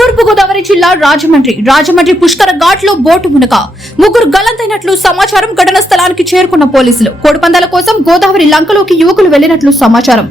తూర్పుగోదావరి జిల్లా రాజమండ్రి. రాజమండ్రి పుష్కర ఘాట్లో బోటు మునక. ముగ్గురు గల్లంతైనట్లు సమాచారం ఘటన స్థలానికి చేరుకున్న పోలీసులు. కోడిపందాల కోసం గోదావరి లంకలోకి యువకులు వెళ్ళినట్లు సమాచారం.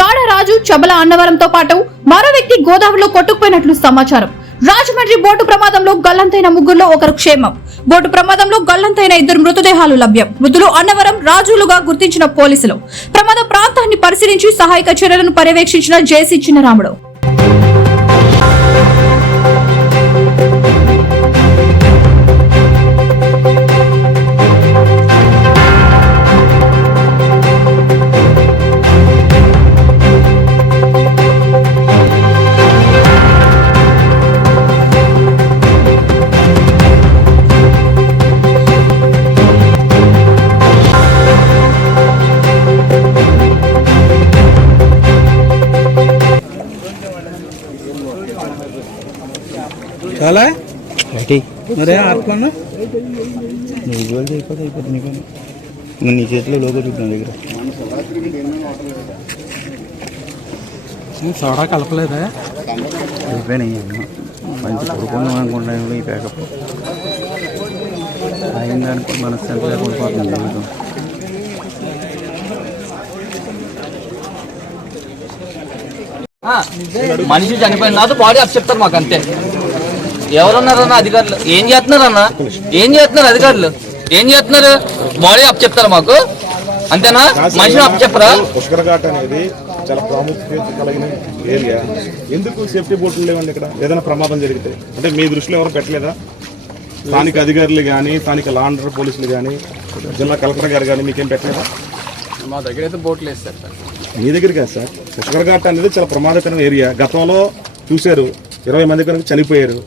గాడ రాజు చబల అన్నవరంతో పాటు మరో వ్యక్తి గోదావరిలో కొట్టుకుపోయినట్లు సమాచారం. రాజమండ్రి బోటు ప్రమాదంలో గల్లంతైన ముగ్గురులో ఒకరు క్షేమం. బోటు ప్రమాదంలో గల్లంతైన ఇద్దరు మృతదేహాలు లభ్యం. మృతులు అన్నవరం రాజులుగా గుర్తించిన పోలీసులు. ప్రమాద ప్రాంతాన్ని పరిశీలించి సహాయక చర్యలను పర్యవేక్షించిన జేసీ చిన్నరాముడు. చాలా ఏంటి మరే ఇంకా నీ చేతిలో లోగో చూపుతాను దగ్గర. సోడా కలపలేదా? అయిపోయినాయి. మంచి అనుకుంటాను ఈ ప్యాకప్ అయింది అనుకో మనశ్శాంతి లేకుండా పోతుంది జీవితం ఆ, మనిషి చనిపోయిన తర్వాత బాడీ అప్ చెప్తారు మాకు అంతే. ఎవరున్నారన్న అధికారులు? ఏం చేస్తున్నారన్న? ఏం చేస్తున్నారు అధికారులు? ఏం చేస్తున్నారు? బాడీ అప్ చెప్తారు మాకు? అంతేనా? మనిషిని అప్ చెప్పరా? పుష్కర ఘాట్ అనేది చాలా ప్రాముఖ్యత కలిగిన ఏరియా. ఎందుకు సేఫ్టీ బోట్లు లేవండి ఇక్కడ? ఏదైనా ప్రమాదం జరిగితే? అంటే మీ దృష్టిలో ఎవరు పెట్టలేదా? స్థానిక అధికారులు కానీ స్థానిక లాండర్ పోలీసులు కానీ జిల్లా కలెక్టర్ గారు కానీ మీకేం పెట్టలేదా? మా దగ్గర అయితే బోట్లు వేస్తారు సార్. మీ దగ్గర కాదు సార్. పుష్కర ఘాట్ అనేది చాలా ప్రమాదకరమైన ఏరియా. గతంలో చూశారు. ఇరవై మంది కనుక చనిపోయారు.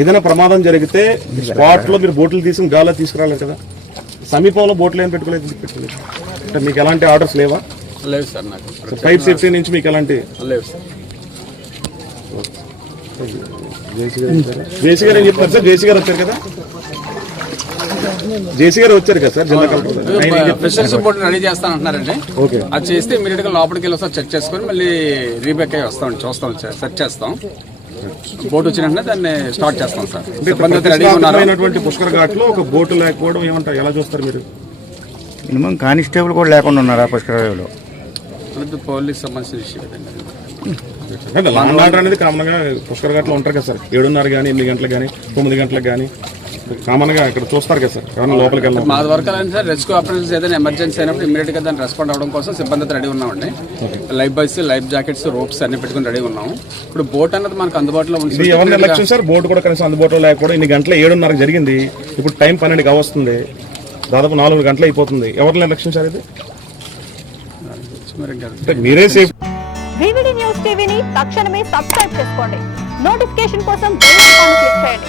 ఏదైనా ప్రమాదం జరిగితే స్పాట్లో మీరు బోట్లు తీసుకుని గాల్లో తీసుకురాలేదు కదా. సమీపంలో బోట్లు ఏం పెట్టుకోలేదు పెట్టుకోలేదు? అంటే మీకు ఎలాంటి ఆర్డర్స్ లేవా? లేవు సార్ నాకు ఫైర్ సేఫ్టీ నుంచి మీకు ఎలాంటి లేవు సార్. జేసీ గారు ఏం చెప్తారు సార్? జేసీ గారు వచ్చారు కదా? జేసీ గారు వచ్చారు కదా సార్? జిల్లా కలెక్టర్? స్పెషల్స్ బోట్ రెడీ చేస్తానంటున్నారండి. ఓకే. అది చేస్తే ఇమీడియట్గా లోపలికి వెళ్ళి ఒకసారి చెక్ చేసుకొని మళ్ళీ రీబ్యాక్ అయ్యి వస్తాం చూస్తాం సెట్ చేస్తాం. బోట్ వచ్చిన వెంటనే దాన్ని స్టార్ట్ చేస్తాం సార్. సిబ్బంది రెడీగా ఉన్నారు? పుష్కర ఘాట్లో ఒక బోటు లేకపోవడం ఏమంటారు? ఎలా చూస్తారు మీరు? మినిమం కానిస్టేబుల్ కూడా లేకుండా ఉన్నారా పుష్కరాలో పోలీస్ సంబంధించిన విషయం ఆర్డర్ అనేది కామన్గా పుష్కర ఘాట్లో ఉంటారు కదా సార్. ఏడున్నర కానీ ఎనిమిది గంటలకు కానీ తొమ్మిది గంటలకు కానీ కామన్గా ఇక్కడ చూస్తారు కదా సార్. ఎవరైనా లోపలికి వెళ్ళాలి మా వర్క్ అలాంటి సార్ రెస్క్యూ ఆపరేషన్స్ ఏదైనా ఎమర్జెన్సీ అయినప్పుడు ఇమీడియట్గా దాన్ని రెస్పాండ్ అవడం కోసం సిబ్బంది రెడీ ఉన్నామండి. Life buoys life jackets ropes అన్ని పెట్టుకుని రెడీ ఉన్నాము. ఇప్పుడు బోట్ అన్నది మనకు అందుబాటులో ఉంది ఇది ఎవరి నిర్లక్ష్యం సార్? బోటు కూడా కనీసం అందుబాటులో లేకపోవడం ఇన్ని గంటల ఏడున్నరకు జరిగింది. ఇప్పుడు టైం పన్నెండుకి వస్తుంది దాదాపు నాలుగు గంటలు అయిపోతుంది. ఎవరి నిర్లక్ష్యం సార్ ఇది? మరి సేఫ్ వివిడి న్యూస్ టీవీని తక్షణమే సబ్స్క్రైబ్ చేసుకోండి. నోటిఫికేషన్ కోసం బెల్ ఐకాన్ క్లిక్ చేయండి.